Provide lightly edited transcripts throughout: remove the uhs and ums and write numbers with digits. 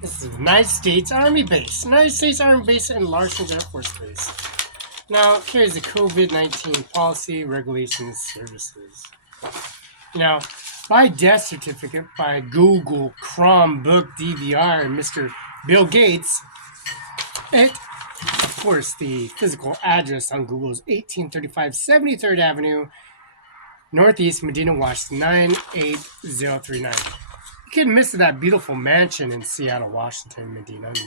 This is United States Army Base. United States Army Base and Larson Air Force Base. Now, here's the COVID-19 policy, regulations, services. Now, by death certificate by Google, Chromebook, DVR, and Mr. Bill Gates, it, of course, the physical address on Google is 1835 73rd Avenue, Northeast Medina, Washington, 98039. You couldn't miss that beautiful mansion in Seattle, Washington, Medina. And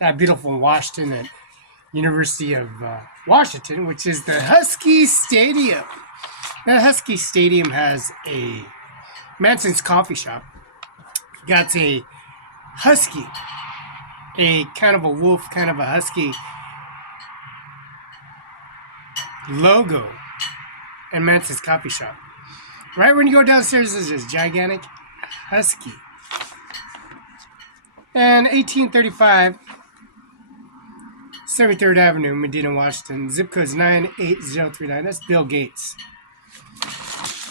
that beautiful Washington at University of Washington, which is the Husky Stadium. The Husky Stadium has a Manson's Coffee Shop. Got a husky, a kind of a wolf, kind of a husky logo in Manson's Coffee Shop. Right when you go downstairs, there's this gigantic husky. And 1835, 73rd Avenue, Medina, Washington. Zip code is 98039. That's Bill Gates.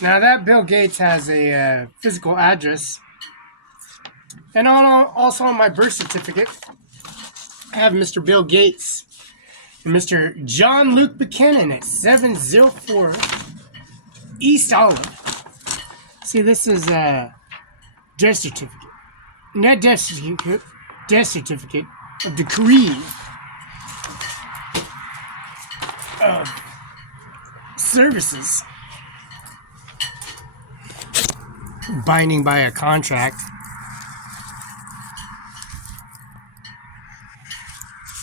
Now that Bill Gates has a physical address. And also on my birth certificate, I have Mr. Bill Gates and Mr. John Luke Buchanan at 704 East Olive. See, this is a death certificate. And that death certificate of decree of services binding by a contract.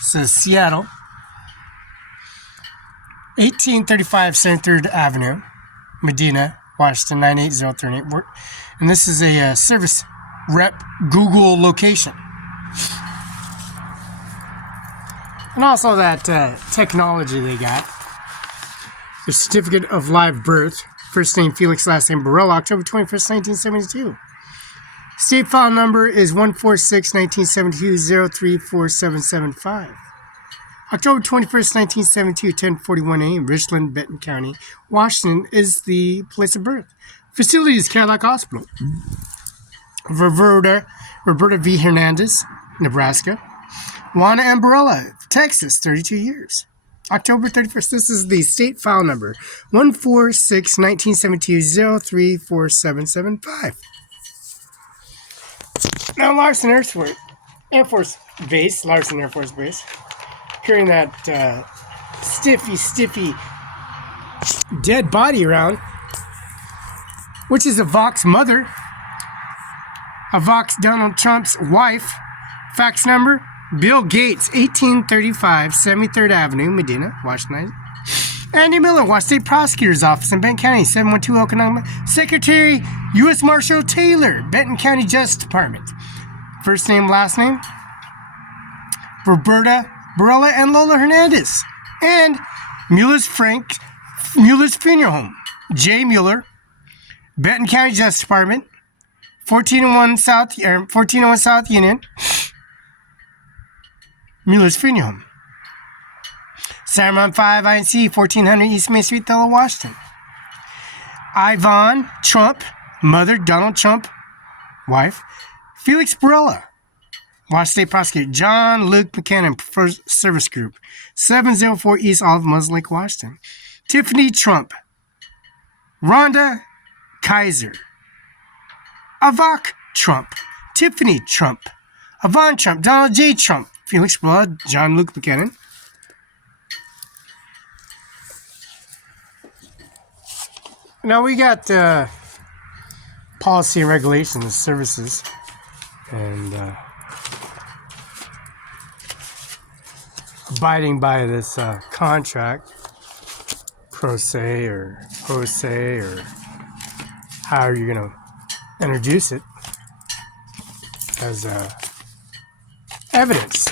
Says Seattle, 1835 73rd Avenue, Medina, Washington, 98038. And this is a service rep Google location. And also that technology they got. The certificate of live birth. First name Felix, last name Barela, October 21st, 1972. State file number is 146-1972-034775. October 21st, 1972, 10:41 a.m., Richland, Benton County, Washington is the place of birth. Facility is Cadillac Hospital. Roberta V. Hernandez, Nebraska. Juana and Barela, Texas, 32 years. October 31st, this is the state file number, 146-1972-034775. Now, Larson Air Force Base, Larson Air Force Base, carrying that stiffy dead body around, which is a Vox mother, a Vox Donald Trump's wife. Fax number, Bill Gates, 1835 73rd Avenue, Medina, Washington. Andy Miller, Washington State Prosecutor's Office in Benton County, 712 Oklahoma. Secretary, U.S. Marshal Taylor, Benton County Justice Department. First name, last name, Roberta, Barela, and Lola Hernandez. And Mueller's Funeral Home, J. Mueller, Benton County Justice Department, 1401 South Union, Mueller's Funeral Home. OWNERCIMARON5INC, 1400 East Main Street, Othello, Washington. Ivan Trump, mother, Donald Trump, wife. Felix Barela, Washington State Prosecutor. John Luke Buchanan, Preferred Service Group, 704 East Olive, Muzzle Lake, Washington. Tiffany Trump, Rhonda Kaiser, Avok Trump, Tiffany Trump, Avon Trump, Donald J. Trump, Felix Barela, John Luke Buchanan. Now we got policy and regulations, services, and abiding by this contract, pro se or jose, or how you're going to introduce it as evidence,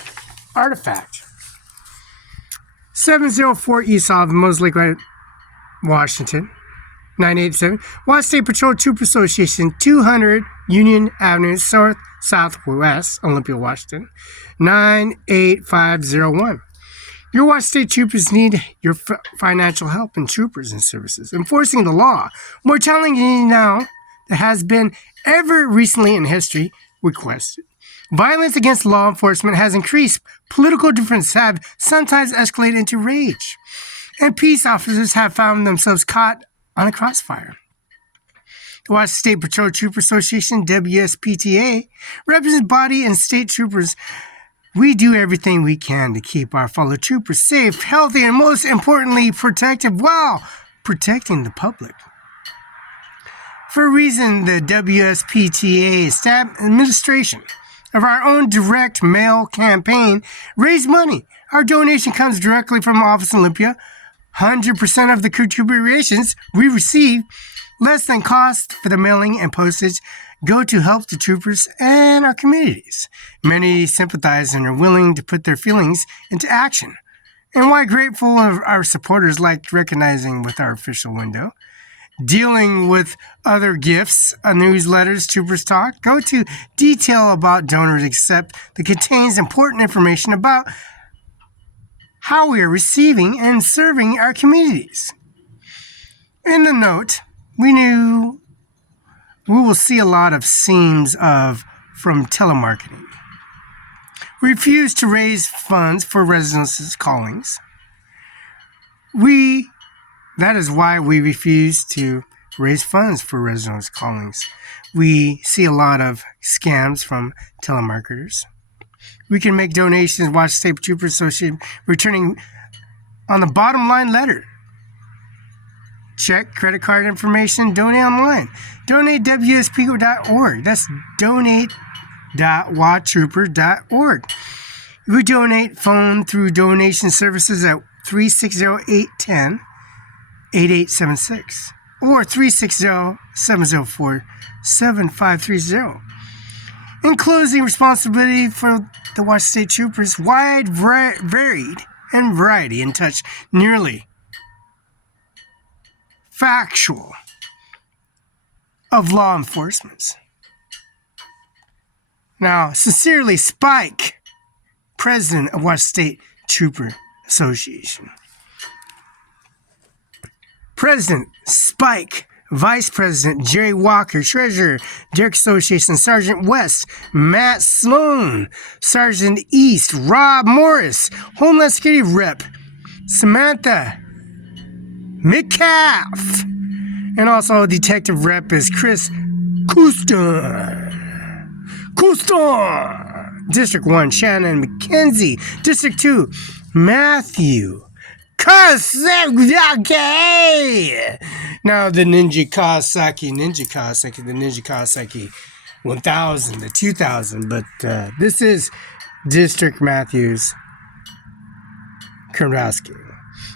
artifact. 704 East Olive, Mosaic Lake, Washington. 987 Washington State Patrol Trooper Association, 200 Union Avenue, Southwest, Olympia, Washington, 98501. Your Washington State Troopers need your financial help in troopers and services. Enforcing the law, more challenging now than has been ever recently in history, requested. Violence against law enforcement has increased. Political differences have sometimes escalated into rage. And peace officers have found themselves caught on a crossfire. The Washington State Patrol Trooper Association, WSPTA, represents body and state troopers. We do everything we can to keep our fellow troopers safe, healthy, and most importantly, protective while protecting the public. For a reason, the WSPTA staff administration of our own direct mail campaign raised money. Our donation comes directly from Office Olympia. 100% of the contributions we receive, less than cost for the mailing and postage, go to help the troopers and our communities. Many sympathize and are willing to put their feelings into action. And why grateful of our supporters like recognizing with our official window, dealing with other gifts, newsletters, Troopers Talk, go to detail about donors except that contains important information about how we are receiving and serving our communities. In the note, we will see a lot of seams from telemarketing. Refuse to raise funds for residences callings. That is why we refuse to raise funds for residence callings. We see a lot of scams from telemarketers. We can make donations, Washington State Trooper Association, returning on the bottom line letter. Check credit card information, donate online. Donate WSP.org. That's donate.watrooper.org. We donate phone through donation services at 360-810-8876 or 360-704-7530. In closing, responsibility for the Washington State Troopers wide, varied, and variety and touch nearly factual of law enforcement. Now, sincerely, Spike, President of Washington State Trooper Association. President Spike, Vice President Jerry Walker, Treasurer, Derek Association, Sergeant West, Matt Sloan, Sergeant East, Rob Morris, Homeland Security Rep, Samantha McCaff, and also Detective Rep is Chris Kuston. District 1, Shannon McKenzie. District 2, Matthew Kawasaki. Now the Ninja Kawasaki, the Ninja Kawasaki 1000, the 2000, but this is District Matthews Kurowski.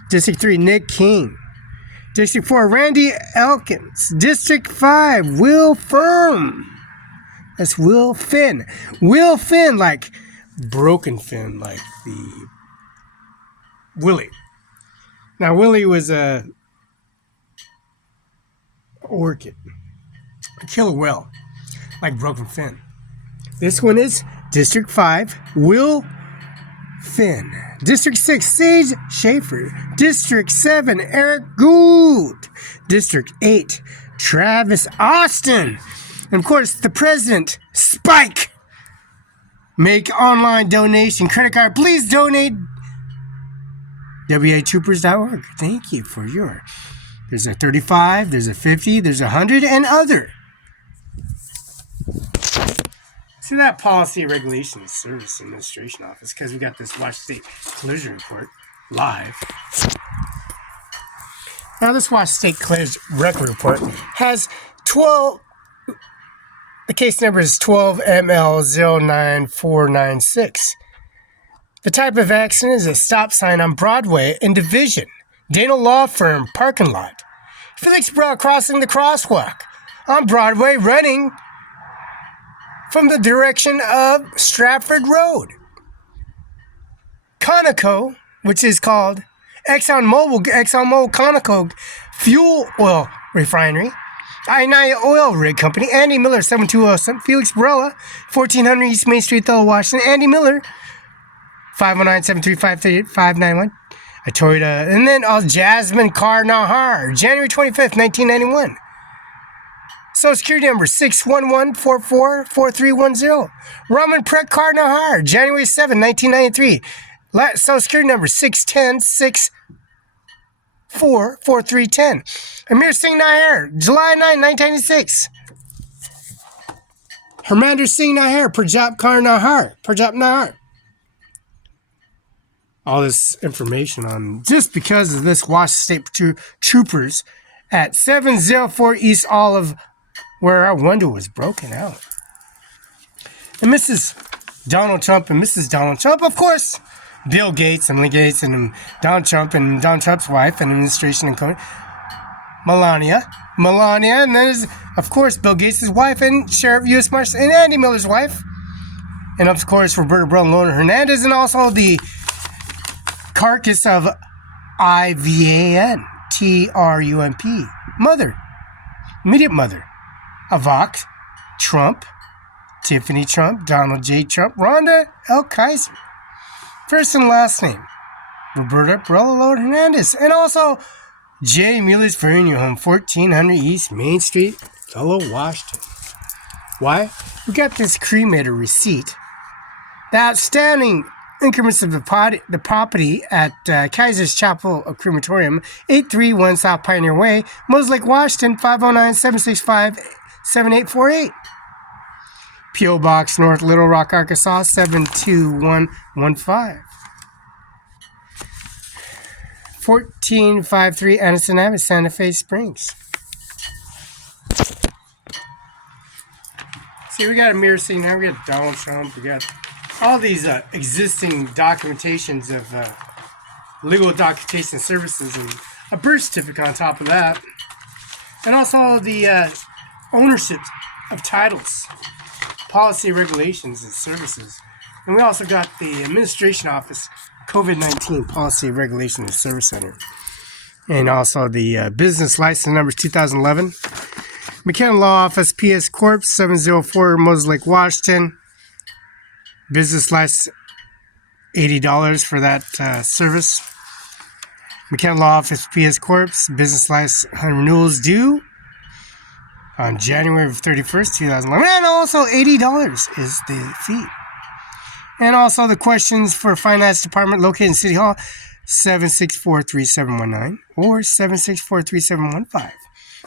District 3, Nick King. District 4, Randy Elkins. District 5, Will Firm. That's Will Finn. Will Finn, like broken Finn, like the Willie. Now, Willie was a orchid, a killer whale, like broken Finn. This one is District 5, Will Finn. District 6, Sage Schaefer. District 7, Eric Gould. District 8, Travis Austin. And of course, the President, Spike. Make online donation, credit card. Please donate watroopers.org. Thank you for your. There's a 35, there's a 50, there's 100, and other. See that Policy Regulations Service Administration Office, because we got this Washington State Collision Report live. Now, this Washington State Collision Record Report has 12. The case number is 12ML09496. The type of accident is a stop sign on Broadway in Division, Dana Law Firm parking lot. Felix crossing the crosswalk on Broadway, running from the direction of Stratford Road. Conoco, which is called ExxonMobil Conoco Fuel Oil Refinery, I-9 Oil Rig Company, Andy Miller, 7207, Felix Barela, 1400 East Main Street, Othello, Washington, Andy Miller, 519-735-591, a Toyota, and then Jasmine Car Nahar, January 25th, 1991. Social Security number 611-44-4310. Raman Prek Kar Nahar, January 7, 1993. Social Security number 610-644-4310. Amir Singh Nahar, July 9, 1996. Harmander Singh Nahar, Punjab Kar Nahar, Punjab Nahar. All this information on just because of this Washington State troopers at 704 East Olive, where our window was broken out. And Mrs. Donald Trump and Mrs. Donald Trump, of course, Bill Gates and Lee Gates and Donald Trump and Donald Trump's wife and administration and Melania, and then is, of course, Bill Gates' wife and Sheriff U.S. Marshal and Andy Miller's wife. And, of course, Roberta Brother Lona Hernandez, and also the carcass of Ivanka Trump, mother, immediate mother, Ivanka Trump, Tiffany Trump, Donald J. Trump, Rhonda L. Kaiser. First and last name, Roberta Brother Lona Hernandez, and also J. Mueller's Funeral Home, 1400 East Main Street, Othello, Washington. Why? We got this cremator receipt. The outstanding increments of the property at Kaiser's Chapel Crematorium, 831 South Pioneer Way, Moses Lake, Washington, 509-765-7848. P.O. Box, North Little Rock, Arkansas, 72115. 1453 Anderson Avenue, Santa Fe Springs. See, we got a mirror scene now. We got Donald Trump. We got all these existing documentations of legal documentation services and a birth certificate on top of that. And also the ownership of titles, policy, regulations, and services. And we also got the Administration Office COVID-19 Policy, Regulation, and Service Center. And also the business license numbers 2011. McKenna Law Office, PS Corp, 704 Moses Lake, Washington. Business license, $80 for that service. McKenna Law Office, PS Corp, business license renewals due on January 31st, 2011. And also $80 is the fee. And also the questions for Finance Department located in City Hall, 764-3719 or 764-3715.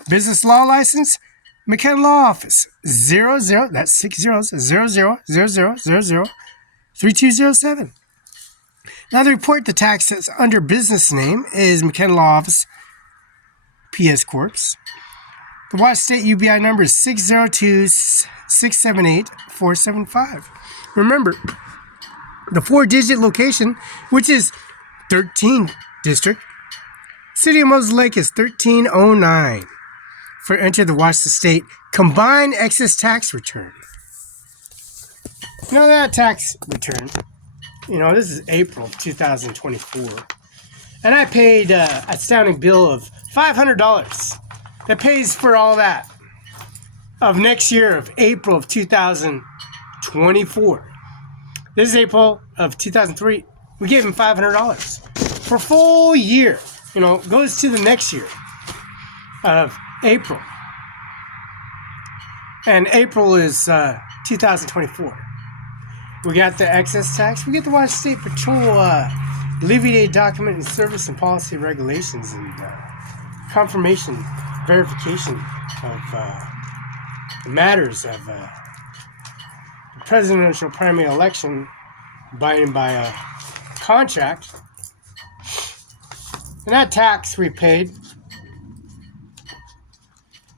Business law license, McKenna Law Office, 00, that's 6 zeros, 0000003207. Now the report the tax that's under business name is McKenna Law Office, PS Corp. The Washington State UBI number is 602-678-475. Remember, the 4-digit location, which is 13th District, City of Moses Lake is 1309 for enter the Washington State Combined Excess Tax Return. You know that tax return, this is April of 2024. And I paid an astounding bill of $500 that pays for all that of next year of April of 2024. This is April of 2003. We gave him $500 for a full year. Goes to the next year of April. And April is 2024. We got the excess tax. We get the Washington State Patrol alleviated document and service and policy regulations and confirmation, verification of matters of the presidential primary election binding by a contract. And that tax we paid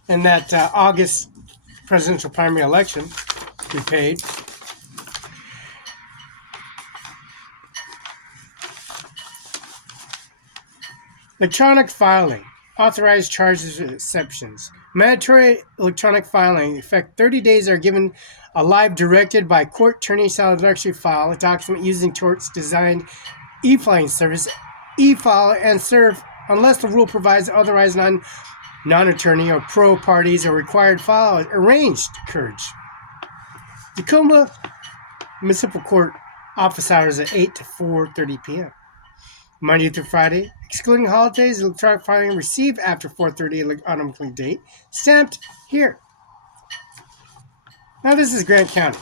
in that August presidential primary election we paid. Electronic filing, authorized charges and exceptions. Mandatory electronic filing, in effect 30 days are given a live directed by court attorney shall actually file a document using torts designed e-filing service, e-file and serve unless the rule provides otherwise non-attorney or pro parties are required file arranged courage. Tacoma Municipal Court office hours at 8 to 4:30 p.m. Monday through Friday, excluding holidays, electronic filing received after 4:30 automatically date, stamped here Now this is Grant County.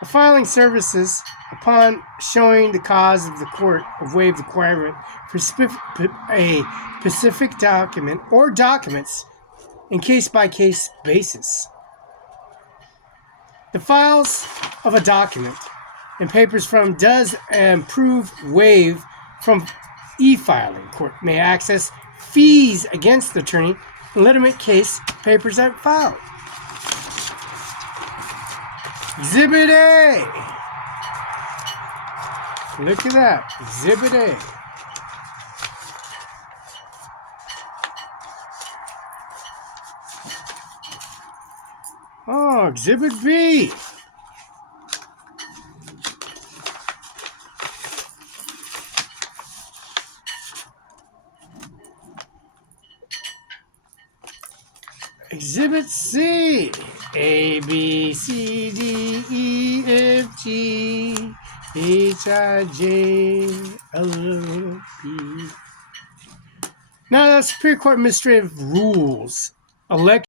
The filing services, upon showing the cause of the court of waived requirement for a specific document or documents in case-by-case basis. The files of a document and papers from does and prove waive from e-filing. Court may access fees against the attorney and legitimate case papers that filed. Exhibit A. Look at that. Exhibit A. Oh, Exhibit B. Exhibit C. A, B, C, D, E, F, G, H, I, J, L, P. Now, the Superior Court Administrative Rules.